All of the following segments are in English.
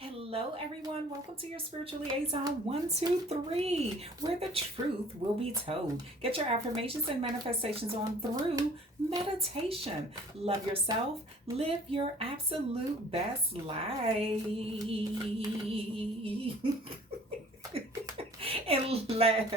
Hello, everyone. Welcome to your spiritual liaison 123, where the truth will be told. Get your affirmations and manifestations on through meditation. Love yourself, live your absolute best life. And laugh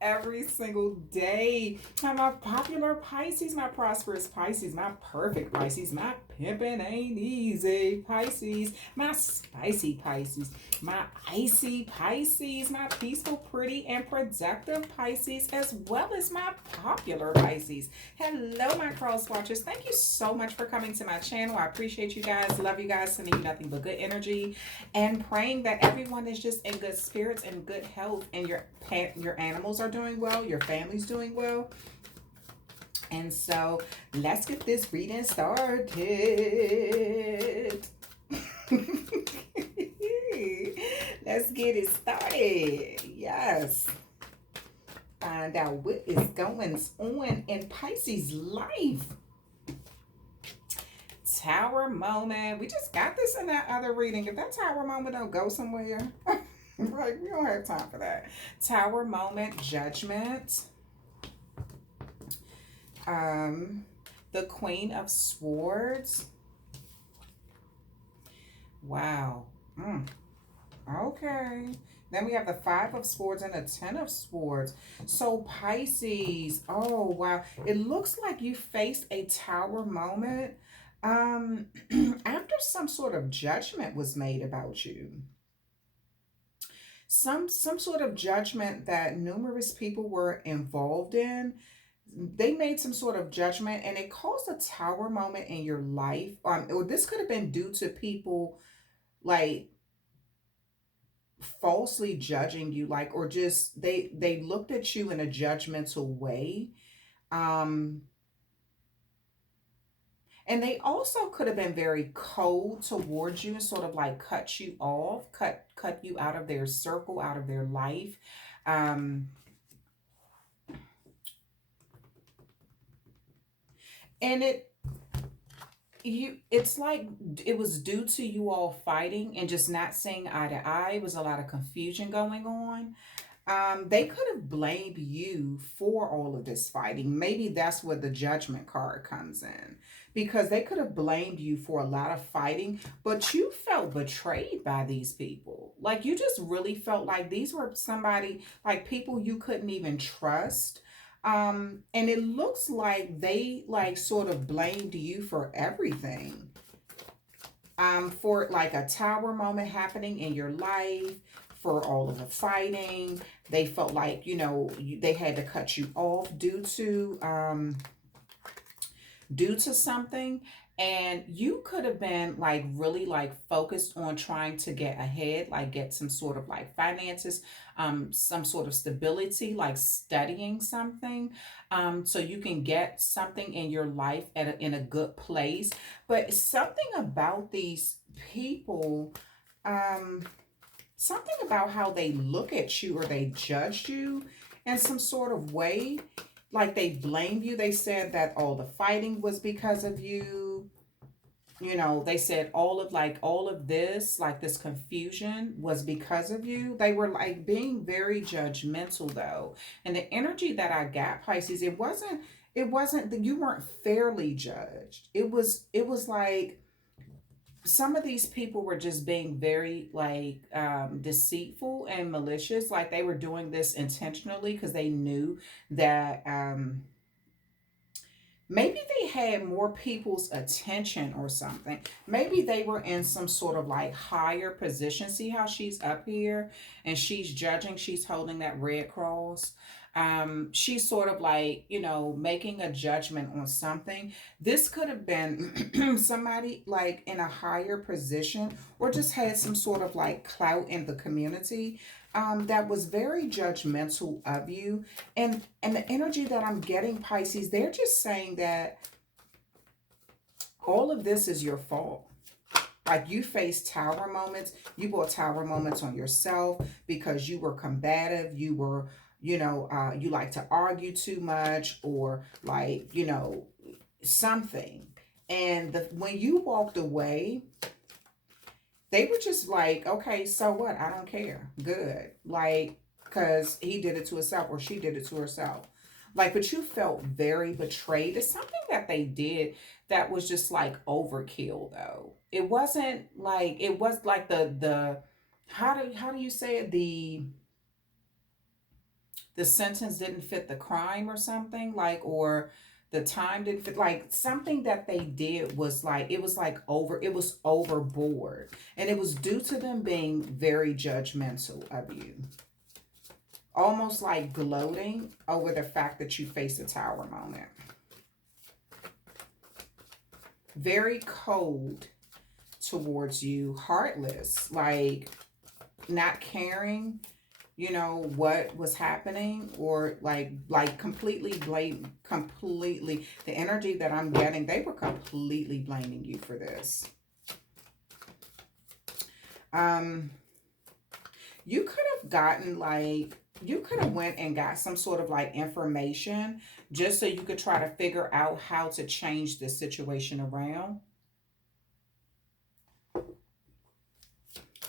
every single day. My popular Pisces, my prosperous Pisces, my perfect Pisces, my pimpin' ain't easy Pisces, my spicy Pisces, my icy Pisces, my peaceful, pretty, and productive Pisces, as well as my popular Pisces. Hello, my cross watchers. Thank you so much for coming to my channel. I appreciate you guys. Love you guys. Sending you nothing but good energy and praying that everyone is just in good spirits and good health, and your animals are doing well, your family's doing well. And so let's get this reading started. Let's get it started. Yes. Find out what is going on in Pisces life. Tower moment. We just got this in that other reading. If that tower moment don't go somewhere, right, we don't have time for that. Tower moment, judgment. The Queen of Swords. Wow. Okay. Then we have the Five of Swords and the Ten of Swords. So Pisces, oh wow. It looks like you faced a tower moment after some sort of judgment was made about you. Some sort of judgment that numerous people were involved in. They made some sort of judgment and it caused a tower moment in your life. Or this could have been due to people like falsely judging you, like, or just they looked at you in a judgmental way. um and they also could have been very cold towards you and sort of like cut you off, cut you out of their circle, out of their life. um and it's like it was due to you all fighting and just not seeing eye to eye. It was a lot of confusion going on. They could have blamed you for all of this fighting. Maybe that's where the judgment card comes in, because they could have blamed you for a lot of fighting, but you felt betrayed by these people. Like you just really felt like these were somebody, like people you couldn't even trust. And it looks like they like sort of blamed you for everything. For like a tower moment happening in your life, for all of the fighting. They felt like, they had to cut you off due to something. And you could have been like really like focused on trying to get ahead, like get some sort of like finances, some sort of stability, like studying something, so you can get something in your life in a good place. But something about these people, um, something about how they look at you or they judged you in some sort of way, like they blamed you. They said that all the fighting was because of you. They said all of this, like this confusion was because of you. They were like being very judgmental though. And the energy that I got, Pisces, it wasn't that you weren't fairly judged. It was like some of these people were just being very like deceitful and malicious, like they were doing this intentionally because they knew that maybe they had more people's attention or something. Maybe they were in some sort of like higher position. See how she's up here and she's judging, she's holding that red cross. She's sort of like, making a judgment on something. This could have been somebody like in a higher position or just had some sort of like clout in the community, that was very judgmental of you. And the energy that I'm getting, Pisces, they're just saying that all of this is your fault. Like you face tower moments, you brought tower moments on yourself because you were combative, you were, you like to argue too much, or like, something. And when you walked away, They were just like, okay, so what? I don't care. Good. Like, because he did it to himself or she did it to herself. Like, but you felt very betrayed. It's something that they did that was just like overkill, though. It wasn't like, it was like how do you say it? The sentence didn't fit the crime or something, like, or the time didn't fit, like something that they did was like, it was like it was overboard, and it was due to them being very judgmental of you, almost like gloating over the fact that you face a tower moment. Very cold towards you, heartless, like not caring, what was happening, or like completely blame, completely, the energy that I'm getting, they were completely blaming you for this. um you could have gotten like, you could have went and got some sort of like information just so you could try to figure out how to change this situation around,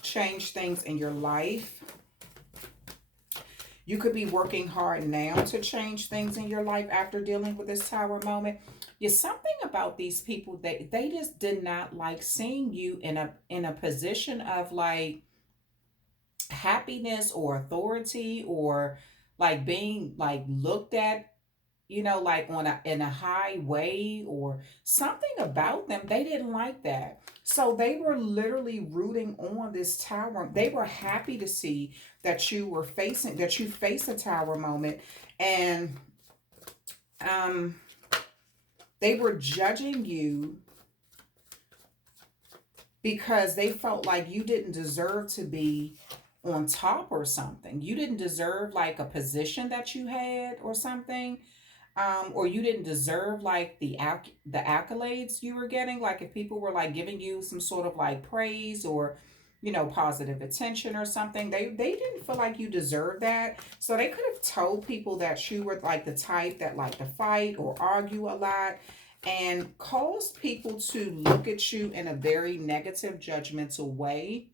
change things in your life. You could be working hard now to change things in your life after dealing with this tower moment. There's something about these people that they just did not like seeing you in a position of like happiness or authority, or like being like looked at, like on a in a high way, or something about them. They didn't like that. So they were literally rooting on this tower. They were happy to see that you face a tower moment. And um they were judging you because they felt like you didn't deserve to be on top or something. You didn't deserve like a position that you had or something, or you didn't deserve like the accolades you were getting. Like if people were like giving you some sort of like praise, or positive attention or something, they didn't feel like you deserved that. So they could have told people that you were like the type that like to fight or argue a lot, and caused people to look at you in a very negative, judgmental way,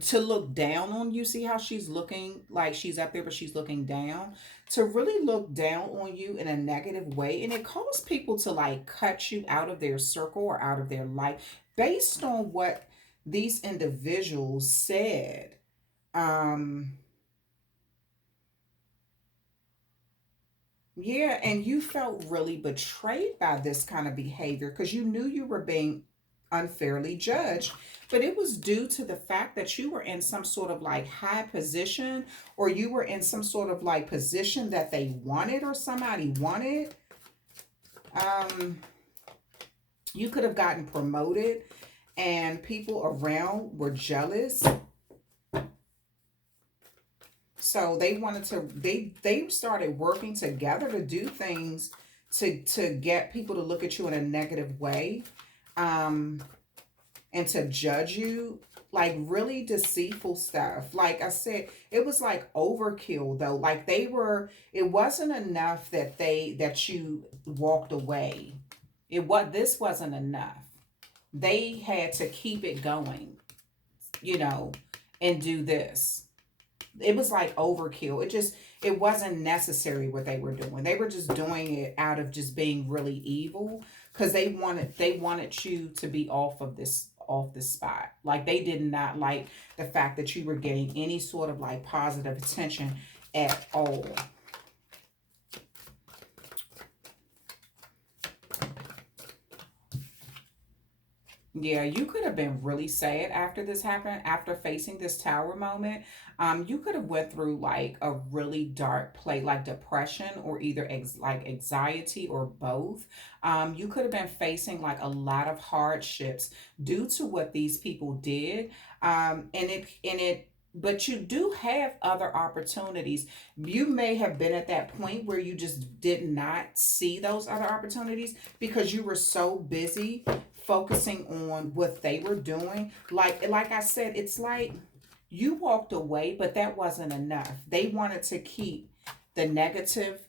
to look down on you. See how she's looking like she's up there, but she's looking down, to really look down on you in a negative way. And it caused people to like cut you out of their circle or out of their life based on what these individuals said. Um, yeah, and you felt really betrayed by this kind of behavior because you knew you were being unfairly judged, but it was due to the fact that you were in some sort of like high position, or you were in some sort of like position that they wanted or somebody wanted. Um, you could have gotten promoted, and people around were jealous. So they wanted to, they started working together to do things to get people to look at you in a negative way, um, and to judge you, like really deceitful stuff. Like I said, it was like overkill though. Like they were, it wasn't enough that you walked away. This wasn't enough. They had to keep it going, you know, and do this. It was like overkill. It wasn't necessary what they were doing. They were just doing it out of just being really evil, because they wanted you to be off this spot. Like they did not like the fact that you were getting any sort of like positive attention at all. Yeah, you could have been really sad after this happened, after facing this tower moment. You could have went through like a really dark place, like depression, or either like anxiety, or both. You could have been facing like a lot of hardships due to what these people did. But you do have other opportunities. You may have been at that point where you just did not see those other opportunities because you were so busy focusing on what they were doing. Like I said, it's like you walked away, but that wasn't enough. They wanted to keep the negative,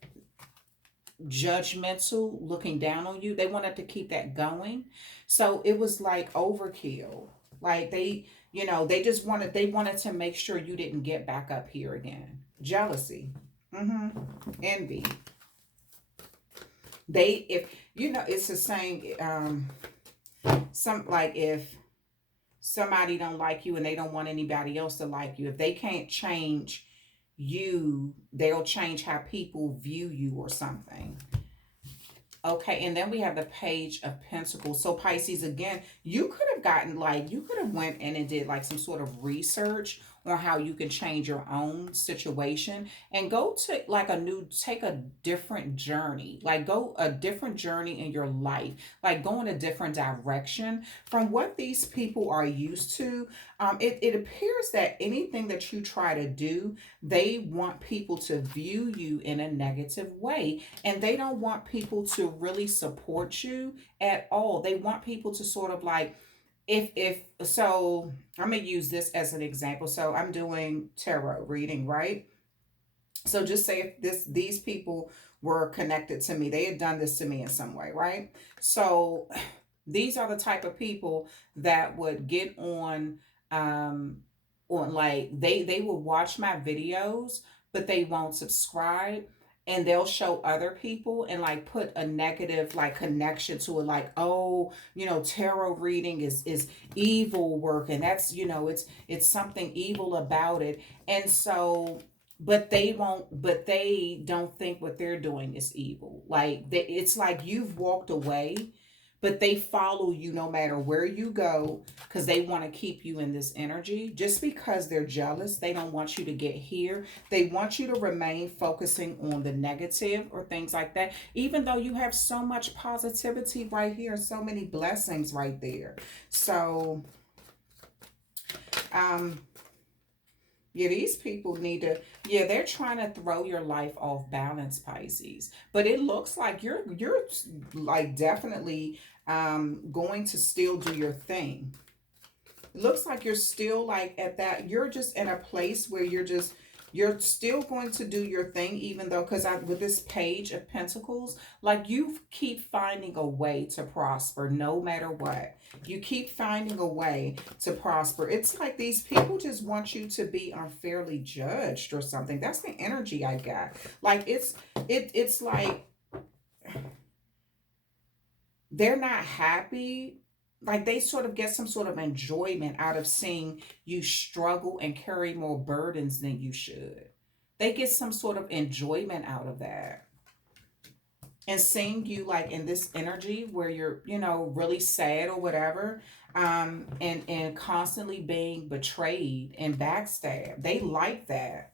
judgmental, looking down on you. They wanted to keep that going. So it was like overkill. Like they just wanted to make sure you didn't get back up here again. Jealousy. Envy. If it's the same. Some like if somebody don't like you and they don't want anybody else to like you, if they can't change you, they'll change how people view you or something. Okay, and then we have the Page of Pentacles. So Pisces, again, you could have gotten like, you could have went in and did like some sort of research on how you can change your own situation and go to like take a different journey, like go a different journey in your life, like go in a different direction from what these people are used to. It appears that anything that you try to do, they want people to view you in a negative way, and they don't want people to really support you at all. They want people to sort of like, if so I'm gonna use this as an example. So I'm doing tarot reading, right? So just say if these people were connected to me, they had done this to me in some way, right? So these are the type of people that would get on like they will watch my videos, but they won't subscribe, and they'll show other people and like put a negative like connection to it, like, oh, tarot reading is evil work, and that's, it's something evil about it. And so, but they don't think what they're doing is evil. Like it's like you've walked away, but they follow you no matter where you go, because they want to keep you in this energy. Just because they're jealous, they don't want you to get here. They want you to remain focusing on the negative or things like that, even though you have so much positivity right here, so many blessings right there. So yeah, these people need to, yeah, they're trying to throw your life off balance, Pisces. But it looks like you're like definitely going to still do your thing. It looks like you're still like at that, you're just in a place where you're still going to do your thing, even though, because with this Page of Pentacles, like you keep finding a way to prosper no matter what. You keep finding a way to prosper. It's like these people just want you to be unfairly judged or something. That's the energy I got. Like it's like they're not happy. Like they sort of get some sort of enjoyment out of seeing you struggle and carry more burdens than you should. They get some sort of enjoyment out of that. And seeing you like in this energy where you're, really sad or whatever, and constantly being betrayed and backstabbed. They like that.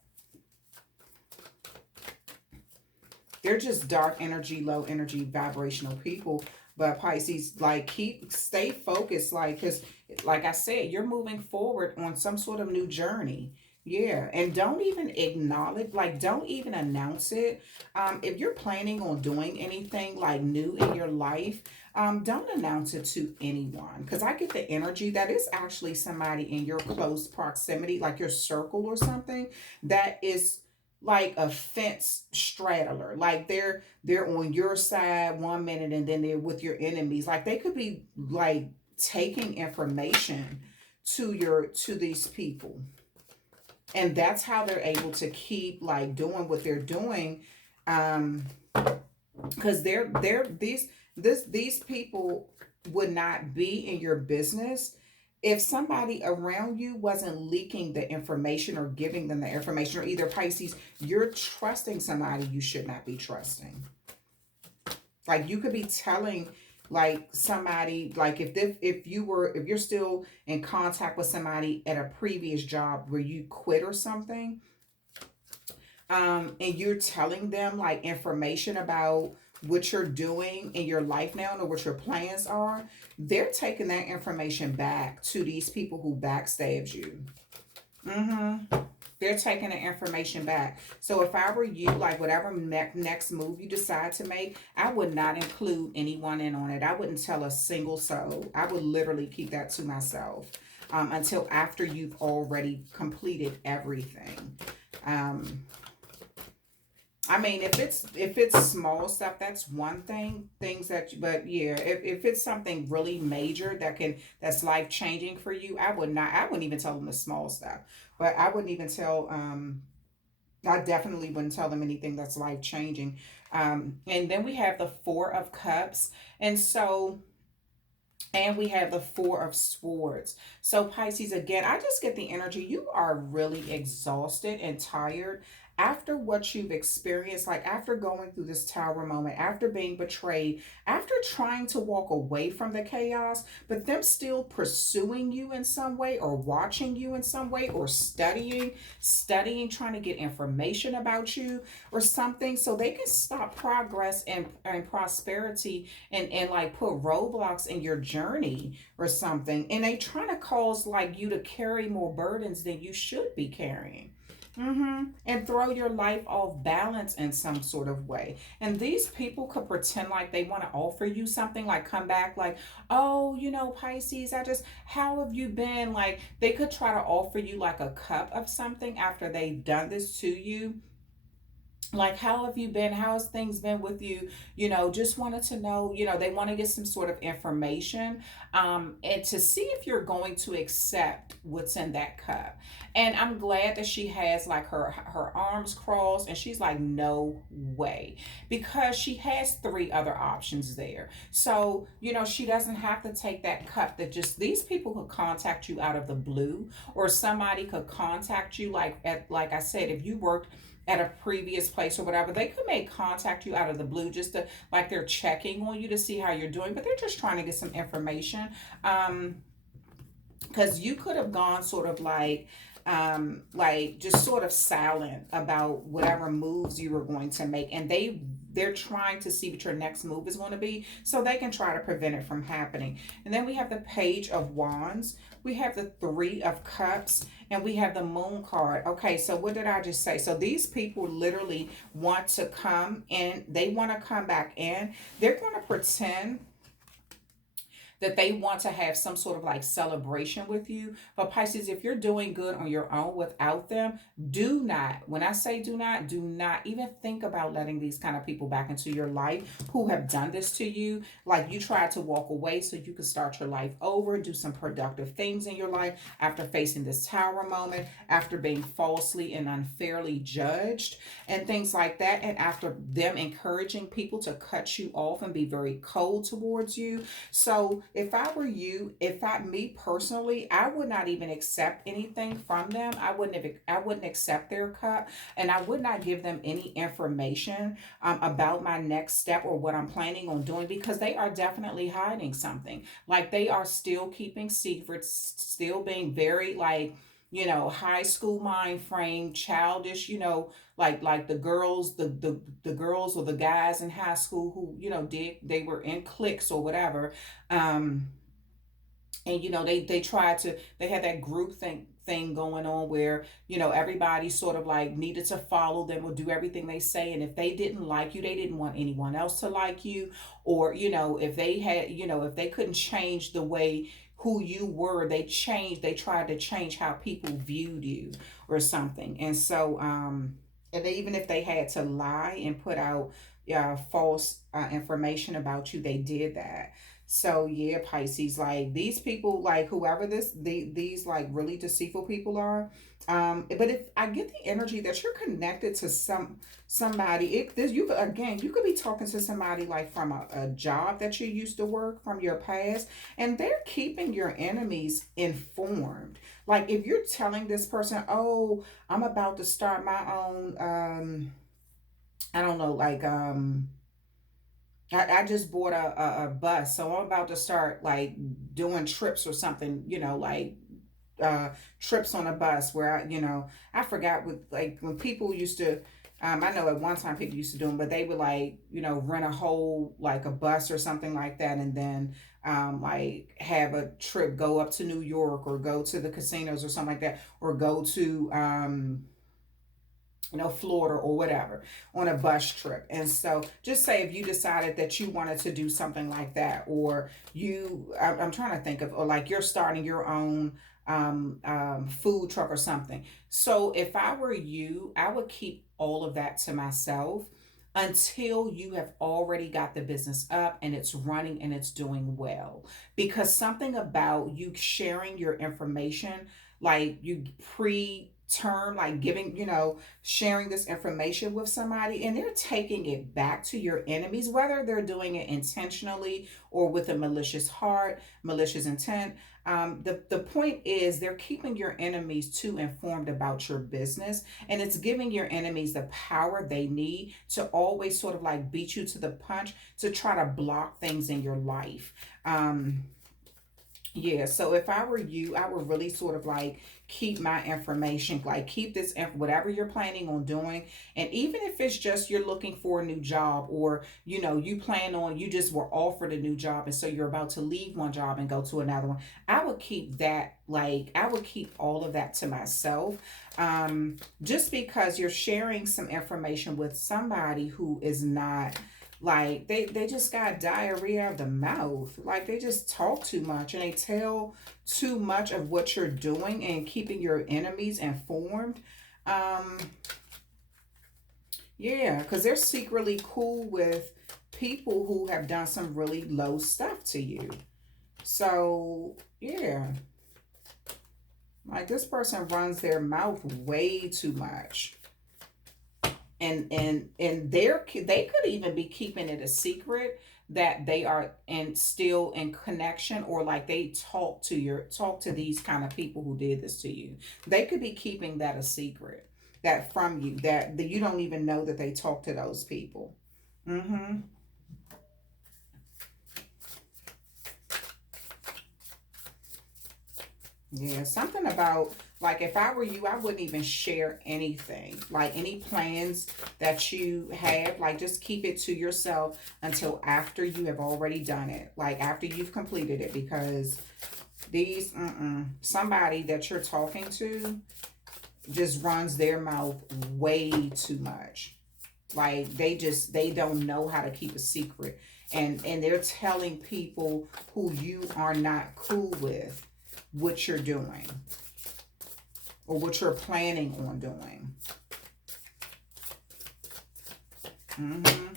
They're just dark energy, low energy, vibrational people. But Pisces, like, stay focused, like, because, like I said, you're moving forward on some sort of new journey. Yeah, and don't even acknowledge, like, don't even announce it. If you're planning on doing anything, like, new in your life, don't announce it to anyone. Because I get the energy that is actually somebody in your close proximity, like your circle or something, that is like a fence straddler. Like they're on your side one minute and then they're with your enemies. Like they could be like taking information to these people, and that's how they're able to keep like doing what they're doing, because these people would not be in your business if somebody around you wasn't leaking the information or giving them the information. Or either, Pisces, you're trusting somebody you should not be trusting. Like you could be telling like somebody, like if you're still in contact with somebody at a previous job where you quit or something, and you're telling them like information about what you're doing in your life now or what your plans are, they're taking that information back to these people who backstabbed you. They're taking the information back. So if I were you, like whatever next move you decide to make, I would not include anyone in on it. I wouldn't tell a single soul. I would literally keep that to myself until after you've already completed everything. I mean, if it's small stuff, that's one thing. Things that, but yeah, if it's something really major that's life changing for you, I would not. I wouldn't even tell them the small stuff. But I wouldn't even tell. I definitely wouldn't tell them anything that's life changing. And then we have the Four of Cups, and so and we have the Four of Swords. So, Pisces, again, I just get the energy. You are really exhausted and tired after what you've experienced, like after going through this tower moment, after being betrayed, after trying to walk away from the chaos, but them still pursuing you in some way or watching you in some way or studying, trying to get information about you or something so they can stop progress and prosperity and like put roadblocks in your journey or something, and they trying to cause like you to carry more burdens than you should be carrying. And throw your life off balance in some sort of way. And these people could pretend like they want to offer you something, like come back like, oh, Pisces, how have you been? Like they could try to offer you like a cup of something after they've done this to you, like how have you been, how's things been with you, just wanted to know, they want to get some sort of information, and to see if you're going to accept what's in that cup. And I'm glad that she has like her arms crossed and she's like, no way, because she has three other options there. So she doesn't have to take that cup. That just, these people could contact you out of the blue, or somebody could contact you, like I said, if you worked at a previous place or whatever, they could make contact you out of the blue, just to like they're checking on you to see how you're doing, but they're just trying to get some information. Because you could have gone sort of like just sort of silent about whatever moves you were going to make, and they're trying to see what your next move is going to be so they can try to prevent it from happening. And then we have the Page of Wands, we have the Three of Cups, and we have the Moon card. Okay, so what did I just say? So these people literally want to come in, they want to come back in, they're going to pretend that they want to have some sort of like celebration with you. But Pisces, if you're doing good on your own without them, do not, when I say do not even think about letting these kind of people back into your life who have done this to you. Like you tried to walk away so you could start your life over, do some productive things in your life after facing this tower moment, after being falsely and unfairly judged and things like that. And after them encouraging people to cut you off and be very cold towards you. So if I were you, me personally, I would not even accept anything from them. I wouldn't accept their cup, and I would not give them any information about my next step or what I'm planning on doing, because they are definitely hiding something. Like they are still keeping secrets, still being very like, high school mind frame, childish, like the girls or the guys in high school who, they were in cliques or whatever. Um, and they tried to, they had that group thing going on where everybody sort of like needed to follow them or do everything they say, and if they didn't like you, they didn't want anyone else to like you, or if they had, if they couldn't change the way who you were, they tried to change how people viewed you or something. And so and they, even if they had to lie and put out false information about you, they did that. So yeah, Pisces, like these people, like whoever these like really deceitful people are. But if I get the energy that you're connected to somebody, you could be talking to somebody like from a job that you used to work from your past, and they're keeping your enemies informed. Like if you're telling this person, oh, I'm about to start my own, I don't know, like I just bought a bus, so I'm about to start like doing trips or something, like uh trips on a bus where I forgot, with like when people used to, I know at one time people used to do them, but they would like, rent a whole like a bus or something like that, and then like have a trip, go up to New York or go to the casinos or something like that, or go to Florida or whatever, on a bus trip. And so just say if you decided that you wanted to do something like that, or I'm trying to think of, or like you're starting your own food truck or something. So if I were you, I would keep all of that to myself until you have already got the business up and it's running and it's doing well. Because something about you sharing your information, like you pre-term, like giving, sharing this information with somebody, and they're taking it back to your enemies, whether they're doing it intentionally or with a malicious heart, malicious intent. The point is they're keeping your enemies too informed about your business, and it's giving your enemies the power they need to always sort of like beat you to the punch to try to block things in your life. Yeah, so if I were you, I would really sort of like keep my information, like keep this, whatever you're planning on doing. And even if it's just you're looking for a new job, or, you plan on, you just were offered a new job. And so you're about to leave one job and go to another one. I would keep that, like, I would keep all of that to myself. Just because you're sharing some information with somebody who is not, like, they just got diarrhea of the mouth. Like, they just talk too much and they tell too much of what you're doing and keeping your enemies informed. Um, yeah, because they're secretly cool with people who have done some really low stuff to you. So, yeah, like this person runs their mouth way too much. And they could even be keeping it a secret that they are and still in connection, or like they talk to these kind of people who did this to you. They could be keeping that a secret, that from you, that you don't even know that they talk to those people. Mm-hmm. Yeah, something about, like, if I were you, I wouldn't even share anything. Like any plans that you have, like just keep it to yourself until after you have already done it. Like after you've completed it, because somebody that you're talking to just runs their mouth way too much. Like they don't know how to keep a secret. And they're telling people who you are not cool with what you're doing or what you're planning on doing. Mm-hmm.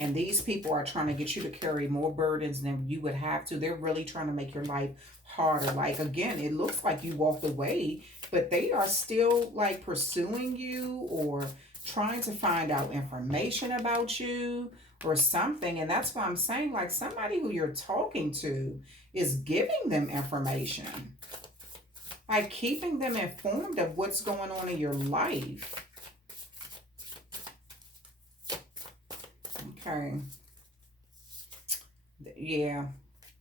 And these people are trying to get you to carry more burdens than you would have to. They're really trying to make your life harder. Like, again, it looks like you walked away, but they are still like pursuing you or trying to find out information about you or something. And that's why I'm saying, like, somebody who you're talking to is giving them information, like keeping them informed of what's going on in your life. Okay. Yeah.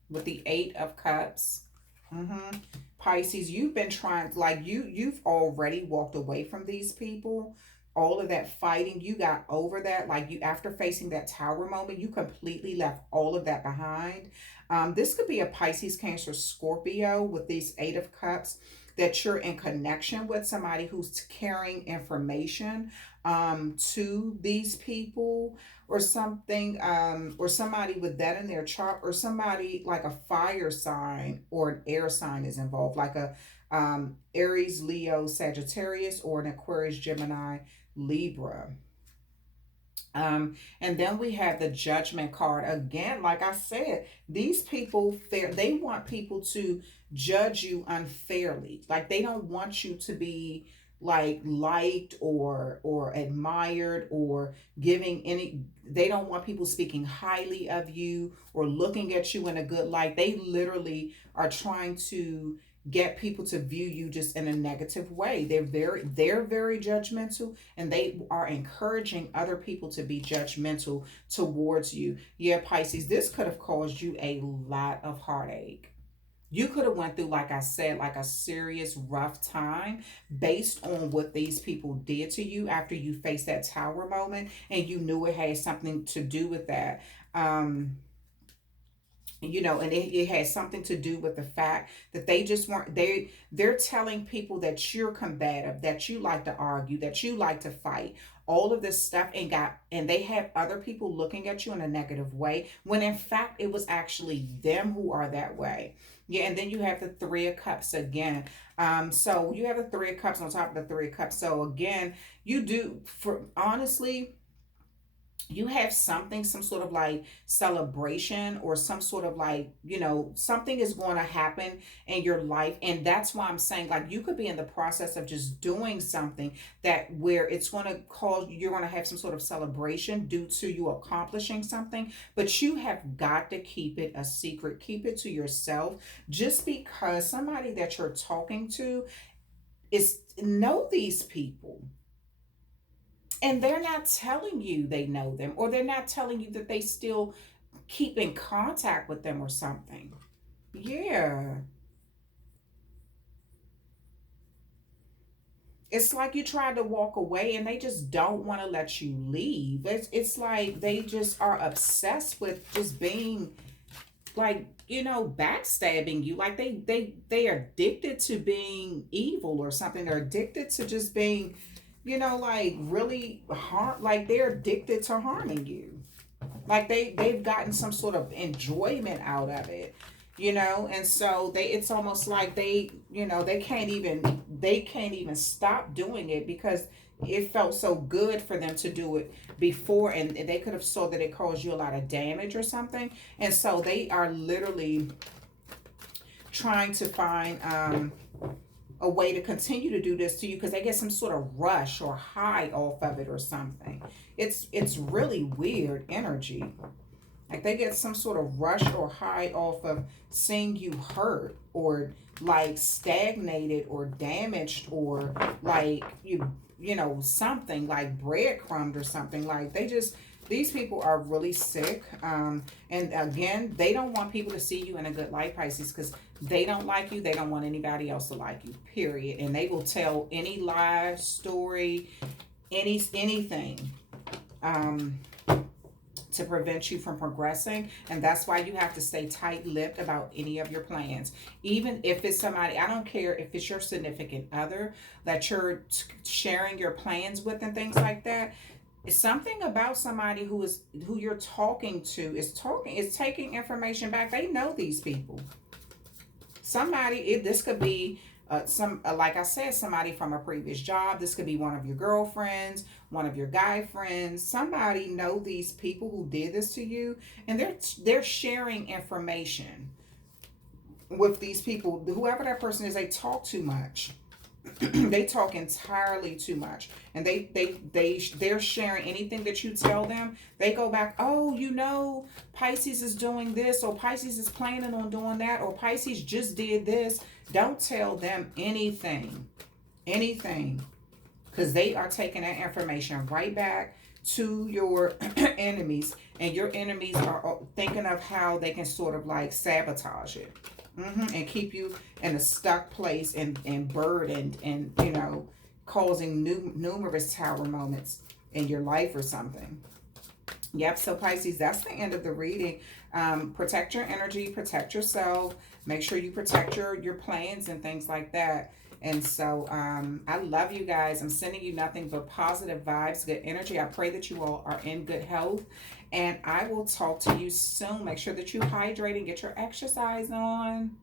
With the 8 of Cups. Mm-hmm. Pisces, you've been trying, like, you've already walked away from these people. All of that fighting, you got over that. Like, you, after facing that tower moment, you completely left all of that behind. This could be a Pisces, Cancer, Scorpio with these 8 of Cups, that you're in connection with somebody who's carrying information to these people or something, or somebody with that in their chart, or somebody like a fire sign or an air sign is involved, like a Aries, Leo, Sagittarius, or an Aquarius, Gemini, Libra. And then we have the Judgment card. Again, like I said, these people, they want people to judge you unfairly. Like, they don't want you to be like liked or admired or giving any, they don't want people speaking highly of you or looking at you in a good light. They literally are trying to get people to view you just in a negative way. They're very judgmental, and they are encouraging other people to be judgmental towards you. Yeah, Pisces, this could have caused you a lot of heartache. You could have went through, like I said, like a serious rough time based on what these people did to you after you faced that tower moment and you knew it had something to do with that. you know, and it has something to do with the fact that they just weren't they're telling people that you're combative, that you like to argue, that you like to fight, all of this stuff, and they have other people looking at you in a negative way, when in fact it was actually them who are that way. Yeah, and then you have the Three of Cups again. So you have the Three of Cups on top of the Three of Cups. So again, you do, for honestly, you have something, some sort of like celebration, or some sort of like, you know, something is going to happen in your life. And that's why I'm saying, like, you could be in the process of just doing something that where it's going to cause, you're going to have some sort of celebration due to you accomplishing something, but you have got to keep it a secret, keep it to yourself, just because somebody that you're talking to is, know these people, and they're not telling you they know them, or they're not telling you that they still keep in contact with them or something. Yeah. It's like you tried to walk away and they just don't want to let you leave. It's like they just are obsessed with just being, like, you know, backstabbing you. Like they are addicted to being evil or something. They're addicted to just being, you know, like really harm, like they're addicted to harming you. Like they've gotten some sort of enjoyment out of it, you know. And so they, it's almost like they, you know, they can't even stop doing it, because it felt so good for them to do it before, and they could have saw that it caused you a lot of damage or something. And so they are literally trying to find a way to continue to do this to you, because they get some sort of rush or high off of it or something. It's really weird energy. Like they get some sort of rush or high off of seeing you hurt, or like stagnated or damaged, or like you know, something like breadcrumbed or something. Like they just, these people are really sick. And again, they don't want people to see you in a good light, Pisces, because they don't like you. They don't want anybody else to like you, period. And they will tell any lie, story, anything. Um, to prevent you from progressing. And that's why you have to stay tight-lipped about any of your plans. Even if it's somebody, I don't care if it's your significant other that you're sharing your plans with and things like that. It's something about somebody who you're talking to is taking information back. They know these people. Somebody, this could be like I said, somebody from a previous job. This could be one of your girlfriends, one of your guy friends. Somebody know these people who did this to you, and they're sharing information with these people. Whoever that person is, they talk too much. They talk entirely too much, and they're sharing anything that you tell them. They go back, oh, you know, Pisces is doing this, or Pisces is planning on doing that, or Pisces just did this. Don't tell them anything, because they are taking that information right back to your enemies, and your enemies are thinking of how they can sort of like sabotage it. And keep you in a stuck place, and burdened, and you know, causing numerous tower moments in your life or something. Yep. So Pisces, that's the end of the reading. Protect your energy, protect yourself, make sure you protect your plans and things like that. And so I love you guys. I'm sending you nothing but positive vibes, good energy. I pray that you all are in good health, and I will talk to you soon. Make sure that you hydrate and get your exercise on.